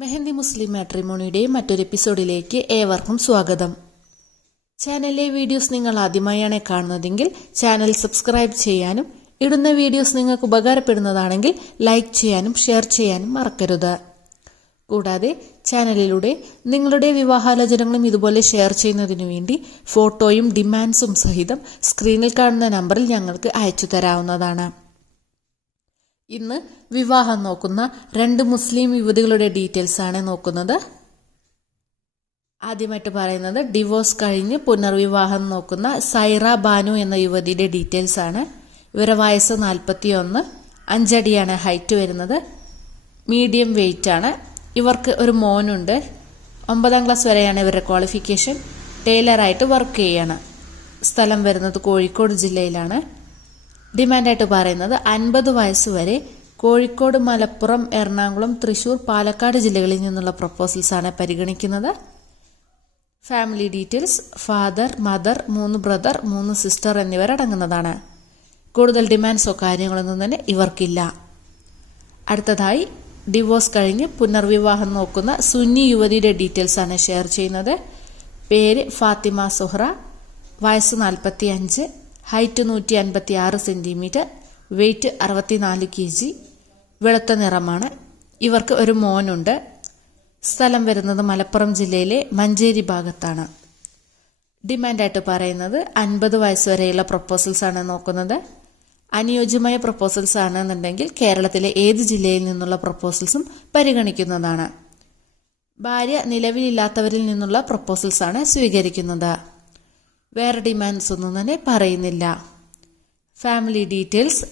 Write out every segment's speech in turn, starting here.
മെഹന്തി മുസ്ലിം മാട്രിമോണിയുടെ മറ്റൊരു എപ്പിസോഡിലേക്ക് ഏവർക്കും സ്വാഗതം. ചാനലിലെ വീഡിയോസ് നിങ്ങൾ ആദ്യമായാണ് കാണുന്നതെങ്കിൽ ചാനൽ സബ്സ്ക്രൈബ് ചെയ്യാനും ഇടുന്ന വീഡിയോസ് നിങ്ങൾക്ക് ഉപകാരപ്പെടുന്നതാണെങ്കിൽ ലൈക്ക് ചെയ്യാനും ഷെയർ ചെയ്യാനും മറക്കരുത്. കൂടാതെ ചാനലിലൂടെ നിങ്ങളുടെ വിവാഹാലോചനകളും ഇതുപോലെ ഷെയർ ചെയ്യുന്നതിനു വേണ്ടി ഫോട്ടോയും ഡിമാൻഡ്സും സഹിതം സ്ക്രീനിൽ കാണുന്ന നമ്പറിൽ ഞങ്ങൾക്ക് അയച്ചു തരാവുന്നതാണ്. ഇന്ന് വിവാഹം നോക്കുന്ന രണ്ട് മുസ്ലിം യുവതികളുടെ ഡീറ്റെയിൽസ് ആണ് നോക്കുന്നത്. ആദ്യമായിട്ട് പറയുന്നത് ഡിവോഴ്സ് കഴിഞ്ഞ് പുനർവിവാഹം നോക്കുന്ന സൈറ ബാനു എന്ന യുവതിയുടെ ഡീറ്റെയിൽസ് ആണ്. ഇവരുടെ വയസ്സ് നാൽപ്പത്തി ഒന്ന് അഞ്ചടിയാണ് ഹൈറ്റ് വരുന്നത്. മീഡിയം വെയിറ്റ് ആണ്. ഇവർക്ക് ഒരു മോനുണ്ട്. ഒമ്പതാം ക്ലാസ് വരെയാണ് ഇവരുടെ ക്വാളിഫിക്കേഷൻ. ടൈലറായിട്ട് വർക്ക് ചെയ്യാണ്. സ്ഥലം വരുന്നത് കോഴിക്കോട് ജില്ലയിലാണ്. ഡിമാൻഡായിട്ട് പറയുന്നത് അൻപത് വയസ്സ് വരെ കോഴിക്കോട് മലപ്പുറം എറണാകുളം തൃശൂർ പാലക്കാട് ജില്ലകളിൽ നിന്നുള്ള പ്രപ്പോസൽസ് ആണ് പരിഗണിക്കുന്നത്. ഫാമിലി ഡീറ്റെയിൽസ് ഫാദർ മദർ മൂന്ന് ബ്രദർ മൂന്ന് സിസ്റ്റർ എന്നിവരടങ്ങുന്നതാണ് കൂടുതൽ ഡിമാൻഡ്സോ കാര്യങ്ങളൊന്നും തന്നെ ഇവർക്കില്ല. അടുത്തതായി ഡിവോഴ്സ് കഴിഞ്ഞ് പുനർവിവാഹം നോക്കുന്ന സുന്നി യുവതിയുടെ ഡീറ്റെയിൽസ് ആണ് ഷെയർ ചെയ്യുന്നത്. പേര് ഫാത്തിമ സുഹ്റ വയസ്സ് നാൽപ്പത്തി അഞ്ച് ഹൈറ്റ് നൂറ്റി അൻപത്തി ആറ് സെന്റിമീറ്റർ വെയ്റ്റ് അറുപത്തിനാല് കെ ജി വെളുത്ത നിറമാണ്. ഇവർക്ക് ഒരു മോനുണ്ട്. സ്ഥലം വരുന്നത് മലപ്പുറം ജില്ലയിലെ മഞ്ചേരി ഭാഗത്താണ്. ഡിമാൻഡായിട്ട് പറയുന്നത് അൻപത് വയസ്സ് വരെയുള്ള പ്രപ്പോസൽസ് ആണ് നോക്കുന്നത്. അനുയോജ്യമായ പ്രപ്പോസൽസ് ആണെന്നുണ്ടെങ്കിൽ കേരളത്തിലെ ഏത് ജില്ലയിൽ നിന്നുള്ള പ്രപ്പോസൽസും പരിഗണിക്കുന്നതാണ്. ഭാര്യ നിലവിലില്ലാത്തവരിൽ നിന്നുള്ള പ്രപ്പോസൽസ് ആണ് സ്വീകരിക്കുന്നത്. വേറെ ഡിമാൻഡ്സ് ഒന്നും തന്നെ പറയുന്നില്ല. ഫാമിലി ഡീറ്റെയിൽസ്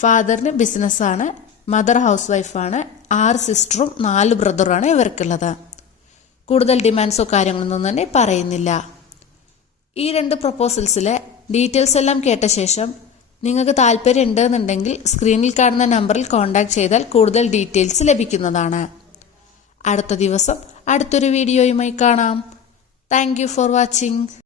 ഫാദറിന് ബിസിനസ്സാണ് മദർ ഹൗസ് വൈഫാണ് ആറ് സിസ്റ്ററും നാല് ബ്രദറുമാണ് ഇവർക്കുള്ളത്. കൂടുതൽ ഡിമാൻഡ്സോ കാര്യങ്ങളൊന്നും തന്നെ പറയുന്നില്ല. ഈ രണ്ട് പ്രപ്പോസൽസിലെ ഡീറ്റെയിൽസ് എല്ലാം കേട്ട ശേഷം നിങ്ങൾക്ക് താല്പര്യം ഉണ്ടെന്നുണ്ടെങ്കിൽ സ്ക്രീനിൽ കാണുന്ന നമ്പറിൽ കോൺടാക്ട് ചെയ്താൽ കൂടുതൽ ഡീറ്റെയിൽസ് ലഭിക്കുന്നതാണ്. അടുത്ത ദിവസം അടുത്തൊരു വീഡിയോയുമായി കാണാം. Thank for watching